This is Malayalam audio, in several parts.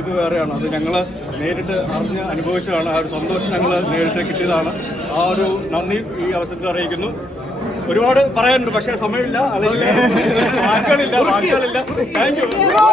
ഇത് വേറെയാണ്. അത് ഞങ്ങൾ നേരിട്ട് അറിഞ്ഞ് അനുഭവിച്ചതാണ്. ആ ഒരു സന്തോഷം ഞങ്ങൾ നേരിട്ട് കിട്ടിയതാണ്. ആ ഒരു നന്ദി ഈ അവസരത്തിൽ അറിയിക്കുന്നു. ഒരുപാട് പറയാനുണ്ട് പക്ഷേ സമയമില്ല. അല്ലെങ്കിൽ വാക്കുകളില്ല വാക്കുകളില്ല. Thank you Jithu.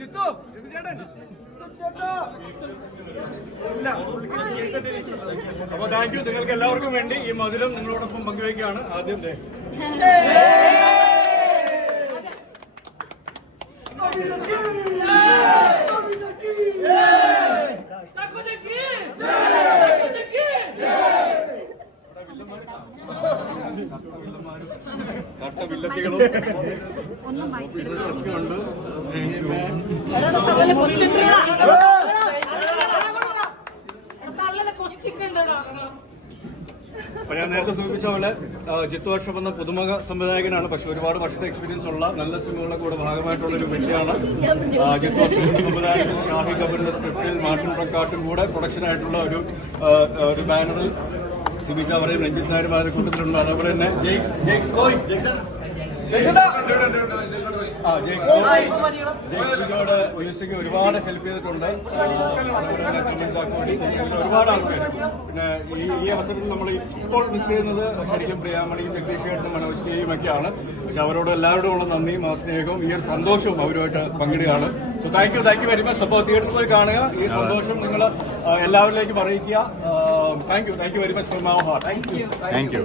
ജിത്തു ചേട്ടൻ അപ്പൊ താങ്ക് യു നിങ്ങൾക്ക് എല്ലാവർക്കും വേണ്ടി ഈ മധുരം നിങ്ങളോടൊപ്പം പങ്കുവയ്ക്കുകയാണ് ആദ്യം വില്ലത്തികളും ഓഫീസേഴ്സൊക്കെ ഉണ്ട് അപ്പൊ ഞാൻ നേരത്തെ സൂചിപ്പിച്ച പോലെ ജിത്തു വർഷം എന്ന പുതുമുഖ സംവിധായകനാണ്. പക്ഷെ ഒരുപാട് വർഷത്തെ എക്സ്പീരിയൻസ് ഉള്ള നല്ല സിനിമകളുടെ കൂടെ ഭാഗമായിട്ടുള്ള ഒരു വ്യക്തിയാണ്. ജിത്തു വർഷം സംവിധായകൻ ഷാഹി കബറിന്റെ സ്ക്രിപ്റ്റിൽ മാർട്ടിൻ പ്രക്കാട്ടും കൂടെ പ്രൊഡക്ഷൻ ആയിട്ടുള്ള ഒരു ഒരു ബാനറിൽ സിബി ചാവറയും രഞ്ജിത് നായരുമാരുടെ കൂട്ടത്തിലുണ്ട്. അതേപോലെ തന്നെ ജെയ്ക്സ് ജെയ്ക്സ് ജെയ്ക്സ് ബിജോയുടെ മ്യൂസിക് ഒരുപാട് ഹെൽപ്പ് ചെയ്തിട്ടുണ്ട്. ഒരുപാട് ആൾക്കാർ പിന്നെ ഈ ഈ അവസരത്തിൽ നമ്മൾ ഇപ്പോൾ മിസ് ചെയ്യുന്നത് ശരിക്കും പ്രിയാമണിയും ജഗദീഷേട്ടനും മനോജിനെയും ഒക്കെയാണ്. പക്ഷെ അവരോട് എല്ലാവരോടും ഉള്ള നന്ദിയും ആ സ്നേഹവും ഈ ഒരു സന്തോഷവും അവരുമായിട്ട് പങ്കിടുകയാണ്. So thank you thank you very much അപ്പോൾ തിയേറ്ററിൽ പോയി കാണുക. ഈ സന്തോഷം നിങ്ങൾ എല്ലാവരിലേക്കും അറിയിക്കുക. Thank you thank you very much from our heart thank you thank you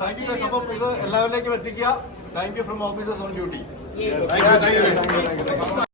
thank you അപ്പോൾ ഇത് എല്ലാവരിലേക്കും എത്തിക്കുക. Thank you from officers on duty